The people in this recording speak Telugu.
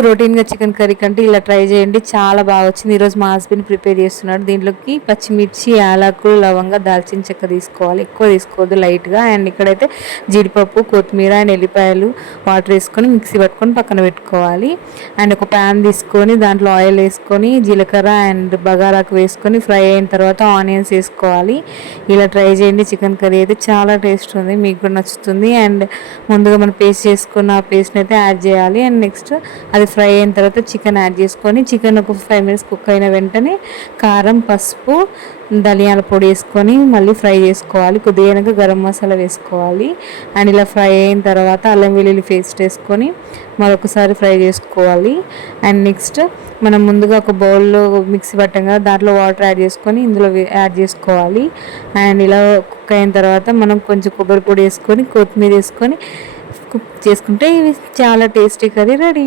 రొటీన్గా చికెన్ కర్రీ కంటే ఇలా ట్రై చేయండి, చాలా బాగా వచ్చింది. ఈరోజు మా హస్బెండ్ ప్రిపేర్ చేస్తున్నాడు. దీంట్లోకి పచ్చిమిర్చి, యాలకులు, లవంగా, దాల్చిన చెక్క తీసుకోవాలి, ఎక్కువ తీసుకోవద్దు, లైట్గా. అండ్ ఇక్కడైతే జీడిపప్పు, కొత్తిమీర అండ్ ఎల్లిపాయలు వాటర్ వేసుకొని మిక్సీ పట్టుకొని పక్కన పెట్టుకోవాలి. అండ్ ఒక ప్యాన్ తీసుకొని దాంట్లో ఆయిల్ వేసుకొని జీలకర్ర అండ్ బగారాకు వేసుకొని ఫ్రై అయిన తర్వాత ఆనియన్స్ వేసుకోవాలి. ఇలా ట్రై చేయండి, చికెన్ కర్రీ అయితే చాలా టేస్ట్ ఉంది, మీకు కూడా నచ్చుతుంది. అండ్ ముందుగా మనం పేస్ట్ చేసుకున్న ఆ పేస్ట్ని అయితే యాడ్ చేయాలి. అండ్ నెక్స్ట్ అది ఫ్రై అయిన తర్వాత చికెన్ యాడ్ చేసుకొని చికెన్ ఒక 5 minutes కుక్ అయిన వెంటనే కారం, పసుపు, ధనియాల పొడి వేసుకొని మళ్ళీ ఫ్రై చేసుకోవాలి. కొద్దిగా గరం మసాలా వేసుకోవాలి. అండ్ ఇలా ఫ్రై అయిన తర్వాత అల్లం వెల్లుల్లి పేస్ట్ వేసుకొని మరొకసారి ఫ్రై చేసుకోవాలి. అండ్ నెక్స్ట్ మనం ముందుగా ఒక బౌల్లో మిక్సీ పట్టాం కదా, దాంట్లో వాటర్ యాడ్ చేసుకొని ఇందులో యాడ్ చేసుకోవాలి. అండ్ ఇలా కుక్ అయిన తర్వాత మనం కొంచెం కొబ్బరి పొడి వేసుకొని కొత్తిమీర వేసుకొని కుక్ చేసుకుంటే ఇవి చాలా టేస్టీ కర్రీ రెడీ.